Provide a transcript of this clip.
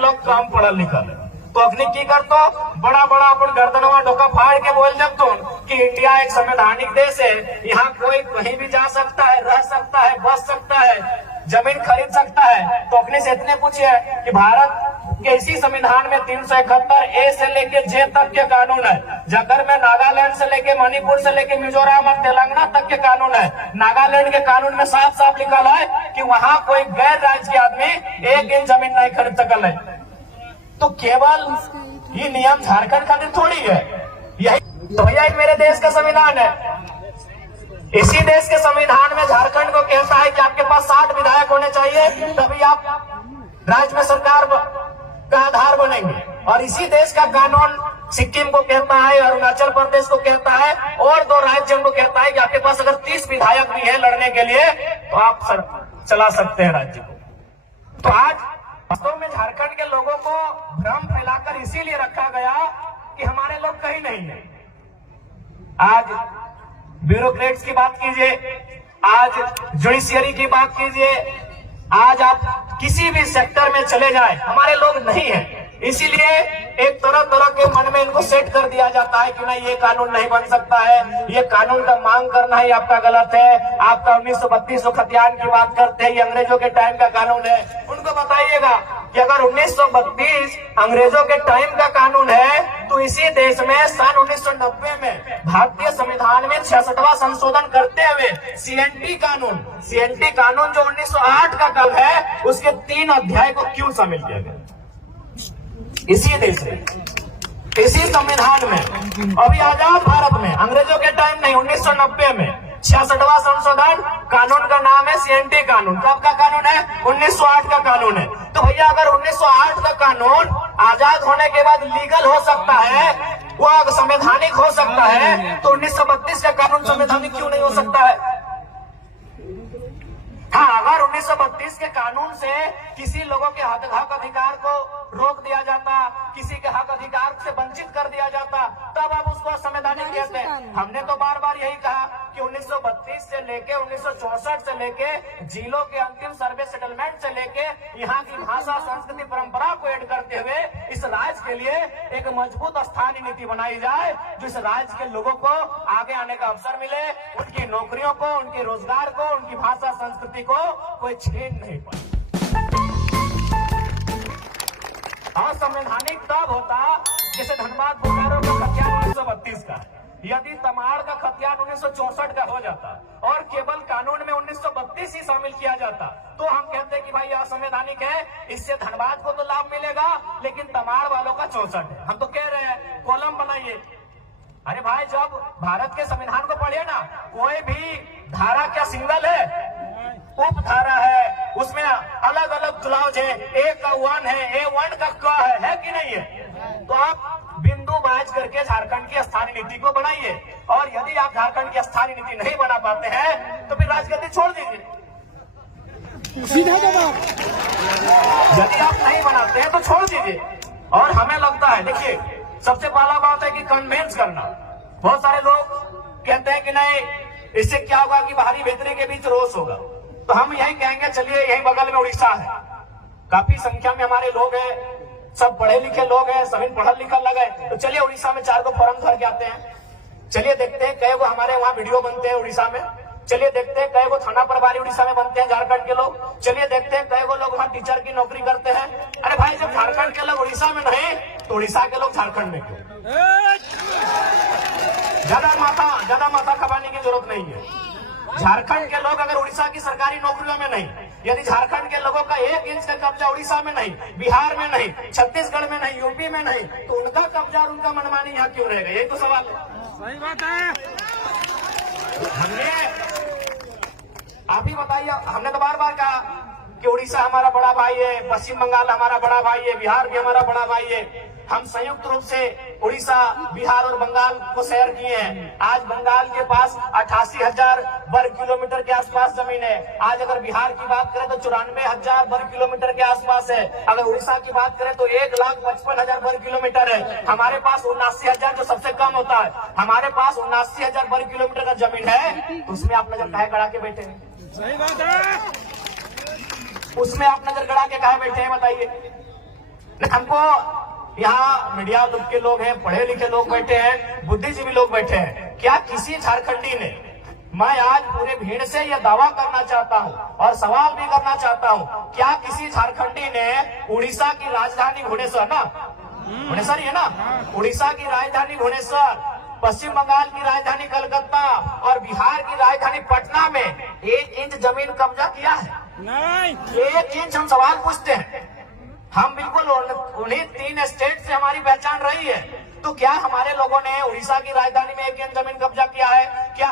लोग कम पढ़ल लिखल है तो अखनी की करतो बड़ा बड़ा अपन गर्दनवा डोका फाड़ के बोल जब तो कि इंडिया एक संवैधानिक देश है, यहाँ कोई कहीं भी जा सकता है, रह सकता है, बस सकता है, जमीन खरीद सकता है। तो अपने से इतने पूछिए कि भारत के इसी संविधान में 371 ए से लेके जे तक के कानून है, जगह में नागालैंड से लेके मणिपुर से लेके मिजोरम और तेलंगाना तक के कानून है। नागालैंड के कानून में साफ साफ लिखा है कि वहाँ कोई गैर राज्य के आदमी 1 इंच जमीन नहीं खरीद सकल है। तो केवल ये नियम झारखंड खातिर थोड़ी है, यही तो भैया एक मेरे देश का संविधान है। इसी देश के संविधान में झारखंड को कहता है कि आपके पास 60 विधायक होने चाहिए, तभी आप राज्य में सरकार का आधार बनेंगे। और इसी देश का कानून सिक्किम को कहता है, अरुणाचल प्रदेश को कहता है और 2 राज्यों को कहता है कि आपके पास अगर 30 विधायक भी है लड़ने के लिए तो आप चला सकते हैं राज्य को। तो आज वास्तव में झारखंड के लोगों को भ्रम फैलाकर इसीलिए रखा गया कि हमारे लोग कहीं नहीं है। आज ब्यूरोक्रेट्स की बात कीजिए, आज जुडिशियरी की बात कीजिए, आज आप किसी भी सेक्टर में चले जाए हमारे लोग नहीं है। इसीलिए एक तरह तरह के मन में इनको सेट कर दिया जाता है कि नहीं ये कानून नहीं बन सकता है, ये कानून का मांग करना ही आपका गलत है। आपका 1932 खतियान की बात करते हैं, ये अंग्रेजों के टाइम का कानून है। उनको बताइएगा कि अगर 1932 अंग्रेजों के टाइम का कानून है तो इसी देश में सन 1990 में भारतीय संविधान में 66वां संशोधन करते हुए सीएनटी कानून जो 1908 का कब है उसके 3 अध्याय को क्यों शामिल किया गया? इसी देश में, इसी संविधान में, अभी आजाद भारत में, अंग्रेजों के टाइम नहीं, 1990 में 66वां संशोधन कानून का नाम है सीएनटी कानून। कब का कानून है? 1908 का कानून है। तो भैया अगर 1908 का कानून आजाद होने के बाद लीगल हो सकता है, वो संवैधानिक हो सकता है, तो 1932 का कानून संवैधानिक क्यों नहीं हो सकता है? हाँ, अगर 1932 के कानून से किसी लोगों के हक अधिकार को रोक दिया जाता, किसी के हक अधिकार से वंचित कर दिया जाता, तब आप उसको संवैधानिक कहते हैं। हमने तो बार बार यही कहा कि 1932 से लेके 1964 से लेके जिलों के अंतिम सर्वे सेटलमेंट से लेके यहाँ की भाषा संस्कृति परंपरा को ऐड करते हुए इस राज्य के लिए एक मजबूत स्थानीय नीति बनाई जाए, जो इस राज्य के लोगों को आगे आने का अवसर मिले, उनकी नौकरियों को, उनके रोजगार को, उनकी भाषा संस्कृति को कोई छीन नहीं पाए। असंवैधानिक तब होता जैसे धनबाद बोकारो का खतियान 1932 का, यदि तमाड़ का खतियान 1964 का हो जाता और केवल कानून में 1932 ही शामिल किया जाता तो हम कहते कि भाई असंवैधानिक है, इससे धनबाद को तो लाभ मिलेगा लेकिन तमाड़ वालों का 64 है। हम तो कह रहे हैं कॉलम बनाइए। अरे भाई जब भारत के संविधान को पढ़िए ना, कोई भी धारा क्या सिंगल है, उप धारा है, उसमें अलग अलग क्लॉज है, ए का 1 है, A1 का क है कि नहीं है? तो आप बिंदु बाज करके झारखंड की स्थानीय नीति को बनाइए, और यदि आप झारखंड की स्थानीय नीति नहीं बना पाते हैं तो फिर राजगद्दी छोड़ दीजिए। सीधा जवाब, यदि आप नहीं बनाते हैं तो छोड़ दीजिए। और हमें लगता है, देखिए सबसे पहला बात है कि कन्वेंस करना। बहुत सारे लोग कहते हैं कि नहीं, इससे क्या होगा कि बाहरी भीतरी के बीच रोष होगा। तो हम यही कहेंगे, चलिए यही बगल में उड़ीसा है, काफी संख्या में हमारे लोग हैं, सब पढ़े लिखे लोग हैं, सभी पढ़ल लिखल लगे, तो चलिए उड़ीसा में 4 फॉर्म भर के आते हैं। चलिए देखते हैं कई हमारे वहाँ वीडियो बनते हैं उड़ीसा में। चलिए देखते हैं कई थाना प्रभारी उड़ीसा में बनते हैं झारखंड के लोग। चलिए देखते हैं कई लोग वहाँ टीचर की नौकरी करते हैं। अरे भाई जब झारखंड के लोग उड़ीसा में नहीं तो उड़ीसा के लोग झारखंड में क्यों? ज्यादा माथा खपाने की जरूरत नहीं है। झारखंड के लोग अगर उड़ीसा की सरकारी नौकरियों में नहीं, यदि झारखंड के लोगों का 1 इंच का कब्जा उड़ीसा में नहीं, बिहार में नहीं, छत्तीसगढ़ में नहीं, यूपी में नहीं, तो उनका कब्जा और उनका मनमानी यहाँ क्यों रहेगा? यही तो सवाल है। सही बात है। हमने आप ही बताइए, हमने तो बार बार कहा कि उड़ीसा हमारा बड़ा भाई है, पश्चिम बंगाल हमारा बड़ा भाई है, बिहार भी हमारा बड़ा भाई है। हम संयुक्त रूप से उड़ीसा, बिहार और बंगाल को शेयर किए हैं। आज बंगाल के पास 88,000 वर्ग किलोमीटर के आसपास जमीन है। आज अगर बिहार की बात करें तो 94,000 वर्ग किलोमीटर के आसपास है। अगर उड़ीसा की बात करें तो 1,55,000 वर्ग किलोमीटर है। हमारे पास 79,000 जो सबसे कम होता है, हमारे पास 79,000 वर्ग किलोमीटर का जमीन है। उसमें आप नजर काहे गड़ा के बैठे हैं? सही बात है। उसमें आप नजर गड़ा के काहे बैठे हैं बताइए? हमको यहाँ मीडिया के लोग हैं, पढ़े लिखे लोग बैठे हैं, बुद्धिजीवी लोग बैठे हैं, क्या किसी झारखंडी ने, मैं आज पूरे भीड़ से यह दावा करना चाहता हूँ और सवाल भी करना चाहता हूँ, क्या किसी झारखंडी ने उड़ीसा की राजधानी भुवनेश्वर ना, भुवनेश्वर ही है ना, उड़ीसा की राजधानी भुवनेश्वर, पश्चिम बंगाल की राजधानी कलकत्ता और बिहार की राजधानी पटना में 1 इंच जमीन कब्जा किया है? नहीं। 1 इंच हम सवाल पूछते हैं। हम बिल्कुल उन्हीं 3 स्टेट से हमारी पहचान रही है, तो क्या हमारे लोगों ने उड़ीसा की राजधानी में 1 इंच जमीन कब्जा किया है? क्या